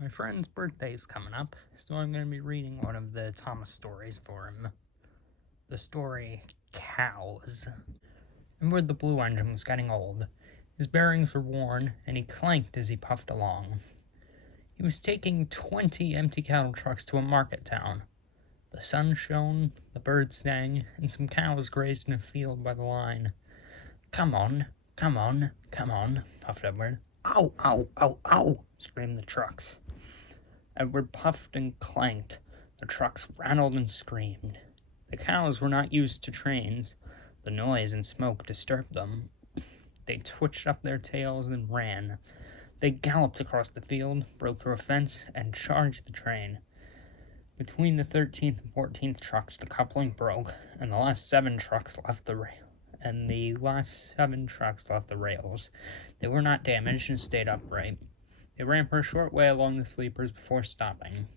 My friend's birthday's coming up, so I'm going to be reading one of the Thomas stories for him. The story, Cows. Edward the Blue Engine was getting old. His bearings were worn, and he clanked as he puffed along. He was taking 20 empty cattle trucks to a market town. The sun shone, the birds sang, and some cows grazed in a field by the line. "Come on, come on, come on," puffed Edward. "Ow, ow, ow, ow," screamed the trucks. Edward puffed and clanked. The trucks rattled and screamed. The cows were not used to trains. The noise and smoke disturbed them. They twitched up their tails and ran. They galloped across the field, broke through a fence, and charged the train. Between the 13th and 14th trucks, the coupling broke, and the last 7 trucks left the rails. They were not damaged and stayed upright. They ran for a short way along the sleepers before stopping.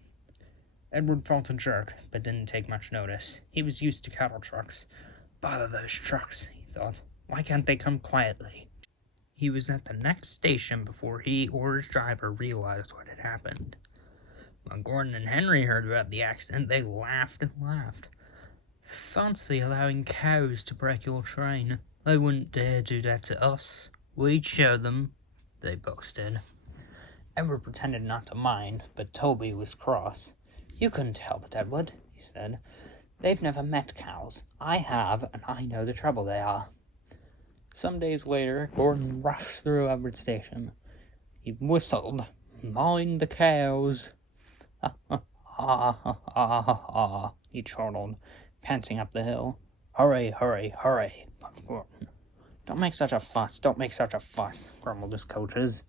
Edward felt a jerk, but didn't take much notice. He was used to cattle trucks. "Bother those trucks," he thought. "Why can't they come quietly?" He was at the next station before he or his driver realized what had happened. When Gordon and Henry heard about the accident, they laughed and laughed. "Fancy allowing cows to break your train. They wouldn't dare do that to us. We'd show them," they boasted. Edward pretended not to mind, but Toby was cross. "You couldn't help it, Edward," he said. "They've never met cows. I have, and I know the trouble they are." Some days later, Gordon rushed through Edward's station. He whistled, "Mind the cows." "Ha ha ha ha ha ha ha," he chortled, panting up the hill. "Hurry, hurry, hurry," puffed Gordon. "Don't make such a fuss, don't make such a fuss," grumbled his coaches.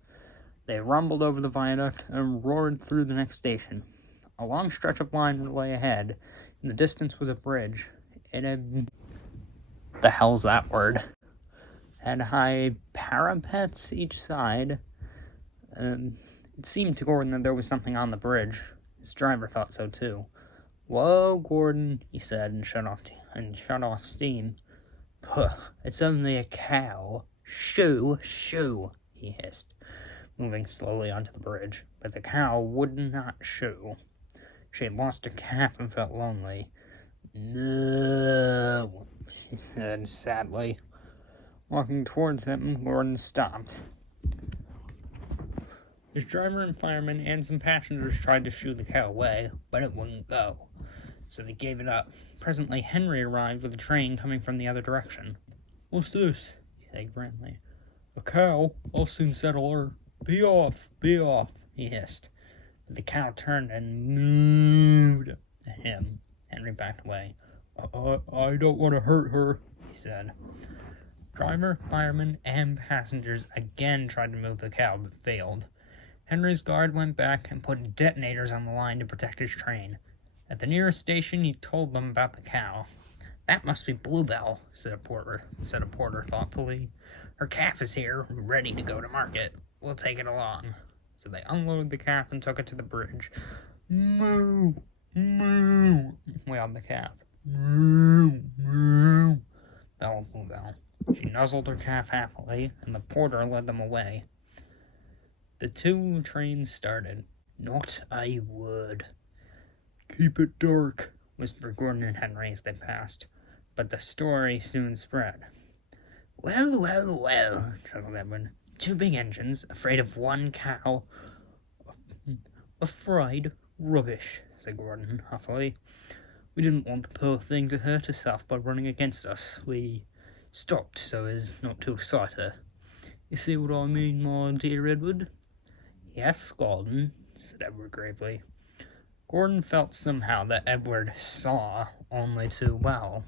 They rumbled over the viaduct and roared through the next station. A long stretch of line lay ahead. In the distance was a bridge. It had... The hell's that word? Had high parapets each side. It seemed to Gordon that there was something on the bridge. His driver thought so too. "Whoa, Gordon," he said, and shut off steam. "Puh, it's only a cow. Shoo, shoo," he hissed, moving slowly onto the bridge. But the cow would not shoo. She had lost a calf and felt lonely. "No," she said sadly. Walking towards him, Gordon stopped. His driver and fireman and some passengers tried to shoo the cow away, but it wouldn't go, so they gave it up. Presently, Henry arrived with a train coming from the other direction. "What's this?" he said grandly. "A cow? I'll soon settle her. Be off, he hissed. But the cow turned and mooed at him. Henry backed away. I don't want to hurt her," he said. Driver, fireman, and passengers again tried to move the cow, but failed. Henry's guard went back and put detonators on the line to protect his train. At the nearest station, he told them about the cow. "That must be Bluebell," said a porter thoughtfully. "Her calf is here, ready to go to market. We'll take it along." So they unloaded the calf and took it to the bridge. "Moo, moo," wailed the calf. "Moo, moo," bellowed Bluebell. She nuzzled her calf happily, and the porter led them away. The 2 trains started. Not a word. "Keep it dark," whispered Gordon and Henry as they passed. But the story soon spread. Well, well, well," chuckled Edward. 2 big engines, afraid of 1 cow." "Afraid? Rubbish," said Gordon huffily. "We didn't want the poor thing to hurt herself by running against us. We stopped so as not to excite her. You see what I mean, my dear Edward?" "Yes, Gordon," said Edward gravely. Gordon felt somehow that Edward saw only too well.